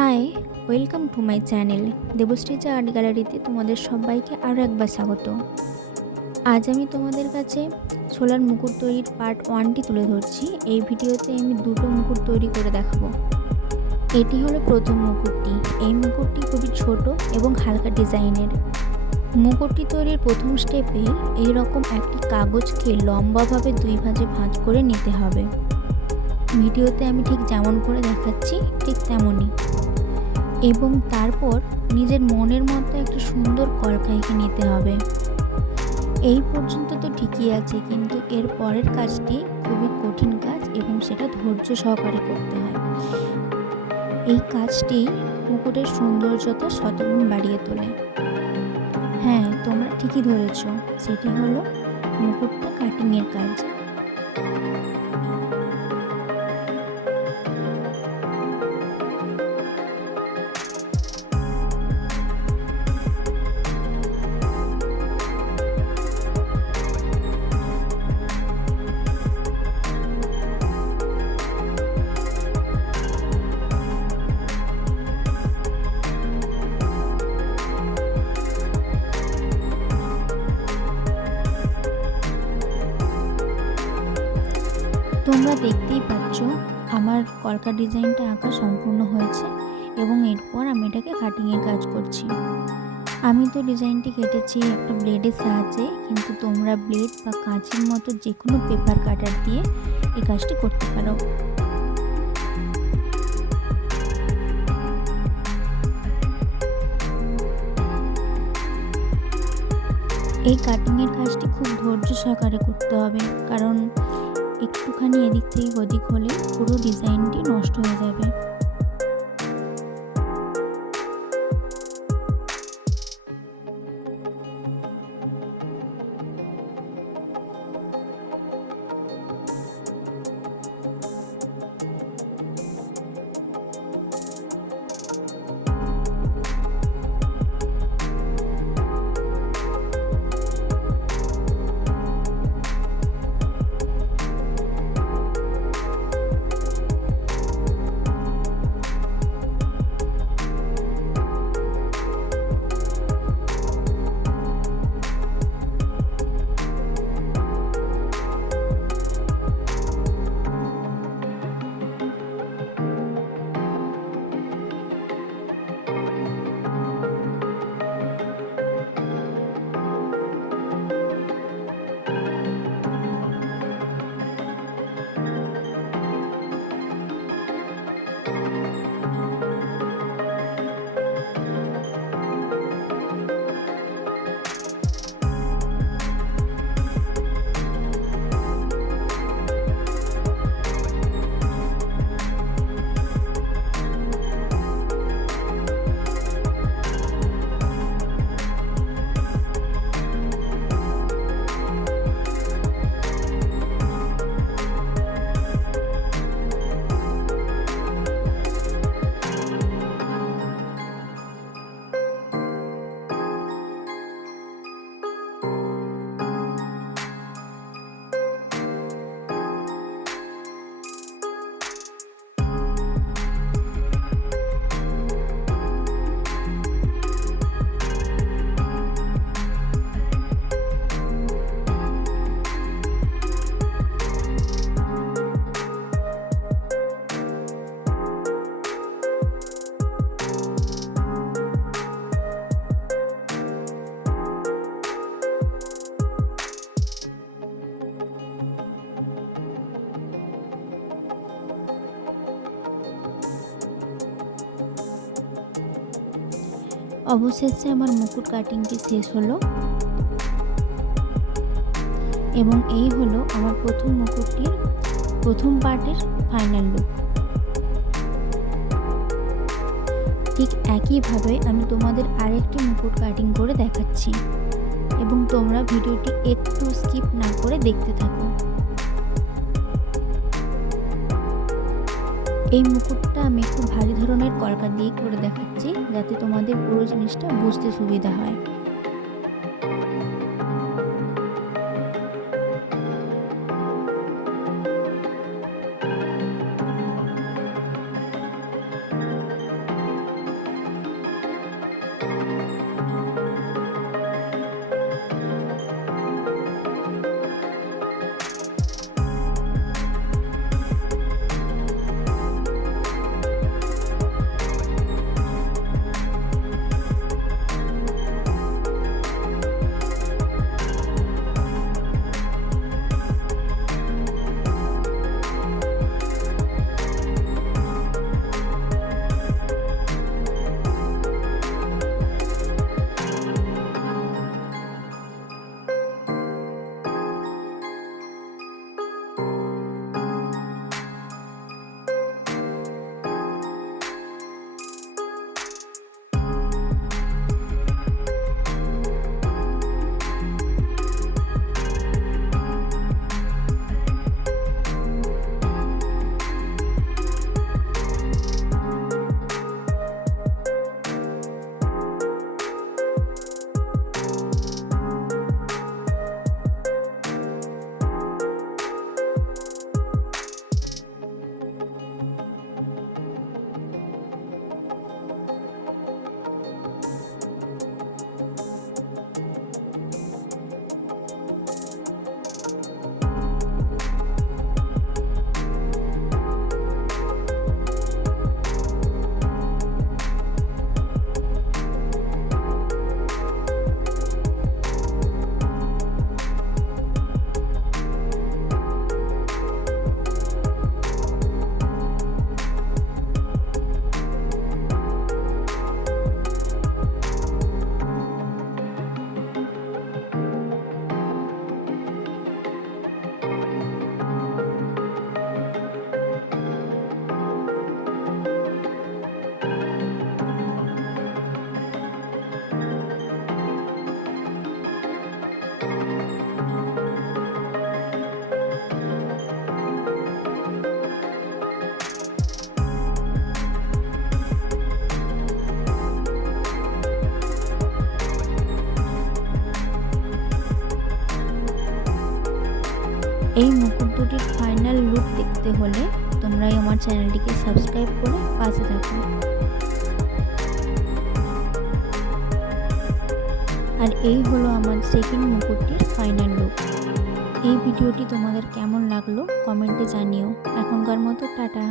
High, welcome to my channel Debashrija art গ্যালারিতে তোমাদের সবাইকে আরও একবার স্বাগত। আজ আমি তোমাদের কাছে ছোলার মুকুট তৈরির পার্ট 1টি তুলে ধরছি। এই ভিডিওতে আমি দুটো মুকুট তৈরি করে দেখাবো। এটি হলো প্রথম মুকুটটি। এই মুকুটটি খুবই ছোট এবং হালকা ডিজাইনের। মুকুটটি তৈরির প্রথম স্টেপে এইরকম একটি কাগজকে লম্বাভাবে দুই ভাঁজে ভাঁজ করে নিতে হবে। ভিডিওতে আমি ঠিক যেমন করে দেখাচ্ছি ঠিক তেমনই। এবং তারপর নিজের মনের মতো একটা সুন্দর কলকা এঁকে নিতে হবে। এই পর্যন্ত তো ঠিকই আছে, কিন্তু এর পরের কাজটি খুবই কঠিন কাজ এবং সেটা ধৈর্য সহকারে করতে হয়। এই কাজটি মুকুটের সৌন্দর্যতা শতগুণ বাড়িয়ে তোলে। হ্যাঁ, তোমরা ঠিকই ধরেছ, সেটি হলো মুকুটটা কাটিংয়ের কাজ। তোমরা দেখতেই পাচ্ছ আমার কলকা ডিজাইনটা আঁকা সম্পূর্ণ হয়েছে এবং এরপর আমি এটাকে কাটিংয়ের কাজ করছি। আমি তো ডিজাইনটি কেটেছি একটা ব্লেডের সাহায্যে, কিন্তু তোমরা ব্লেড বা কাঁচির মতো যে কোনো পেপার কাটার দিয়ে এই কাজটি করতে পারো। এই কাটিংয়ের কাজটি খুব ধৈর্য সহকারে করতে হবে, কারণ একটুখানি এদিক থেকে ওদিক হলে পুরো ডিজাইনটি নষ্ট হয়ে যাবে। অবশেষে আমার মুকুট কাটিংটি শেষ হলো এবং এই হলো আমার প্রথম মুকুটটির প্রথম পার্টের ফাইনাল লুক। ঠিক একইভাবে আমি তোমাদের আরেকটি মুকুট কাটিং করে দেখাচ্ছি এবং তোমরা ভিডিওটি একটু স্কিপ না করে দেখতে থাকো। এই মুকুটটা আমি একটু ভারী ধরনের কলকা দিয়ে করে দেখাচ্ছি, যাতে তোমাদের পুরো জিনিসটা বুঝতে সুবিধা হয়। এই মুকুট দুটির ফাইনাল লুক দেখতে হলে তোমরাই আমার চ্যানেলটিকে সাবস্ক্রাইব করে পাশে থাকো। আর এই হলো আমার সেকেন্ড মুকুটটির ফাইনাল লুক। এই ভিডিওটি তোমাদের কেমন লাগলো কমেন্টে জানিও। এখনকার মতো টাটা।